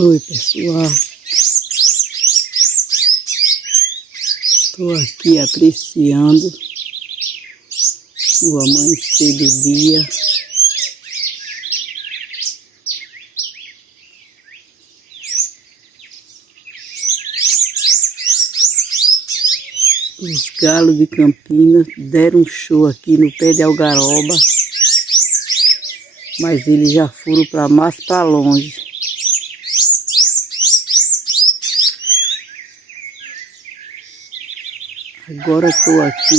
Oi, pessoal. Estou aqui apreciando o amanhecer do dia. Os galos de Campinas deram um show aqui no pé de algaroba, mas eles já foram para mais para longe. Agora estou aqui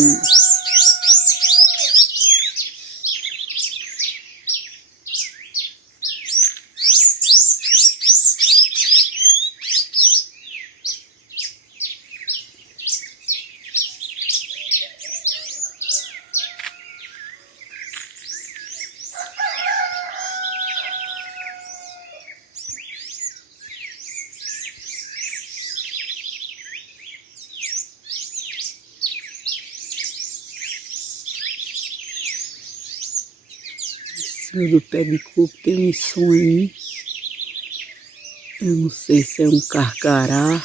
em cima do pé de coco, tem um som aí. Eu não sei se é um carcará.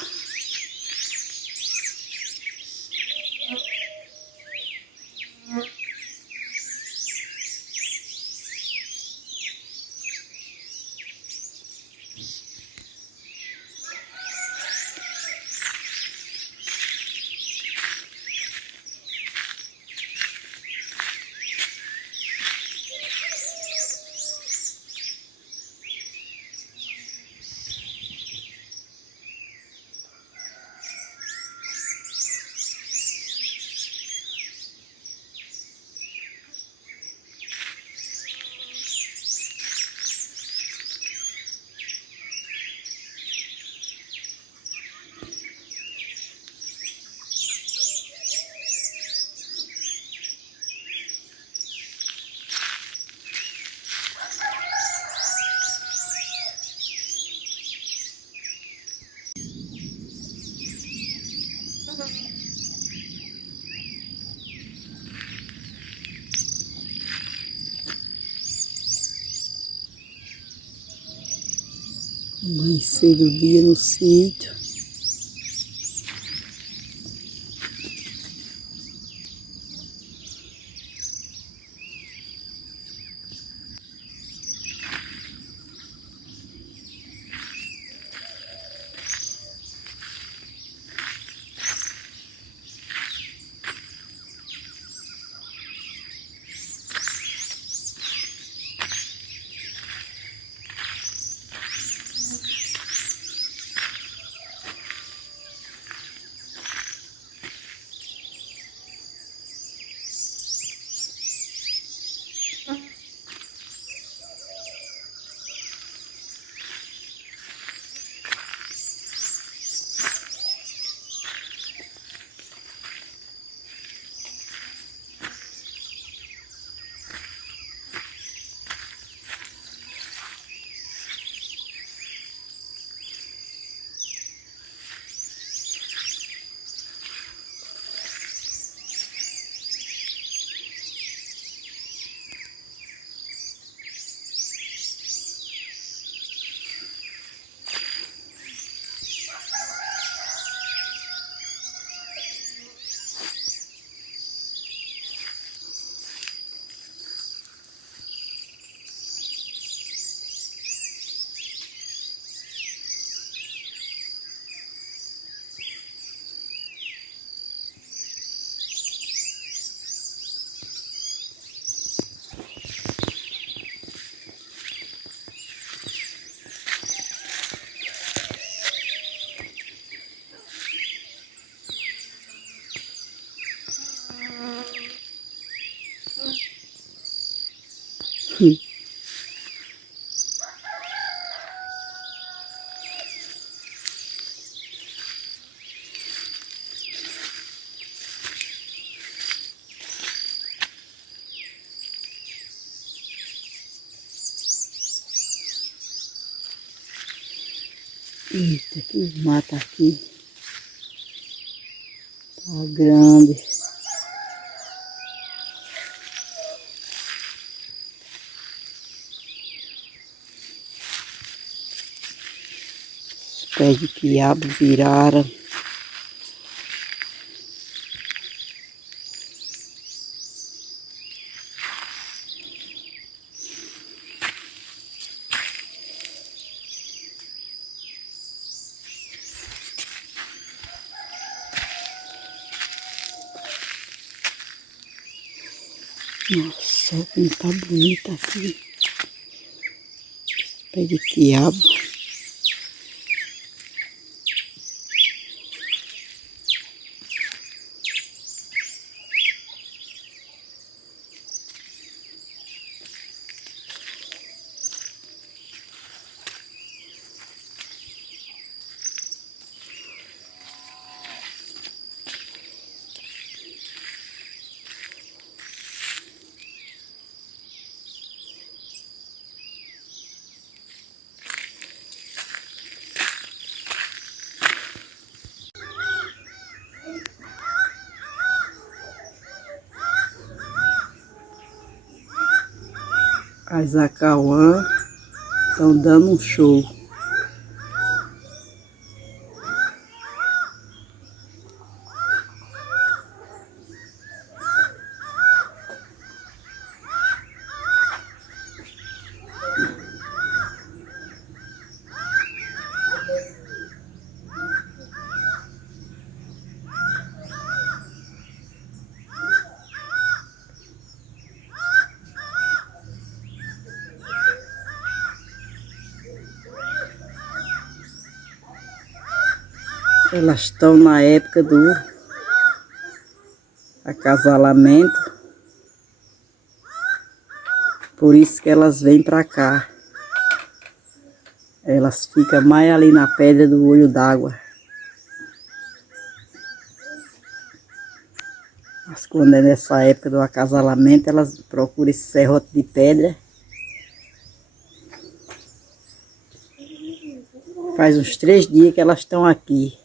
Amanhecer do dia no sítio. Eita, que mata aqui. Tá grande. Os pés de quiabo viraram. Nossa, como tá bonita aqui. Pé de quiabo. As acauã estão dando um show. Elas estão na época do acasalamento, por isso que elas vêm para cá. Elas ficam mais ali na pedra do olho d'água. Mas quando é nessa época do acasalamento, elas procuram esse serrote de pedra. Faz uns 3 dias que elas estão aqui.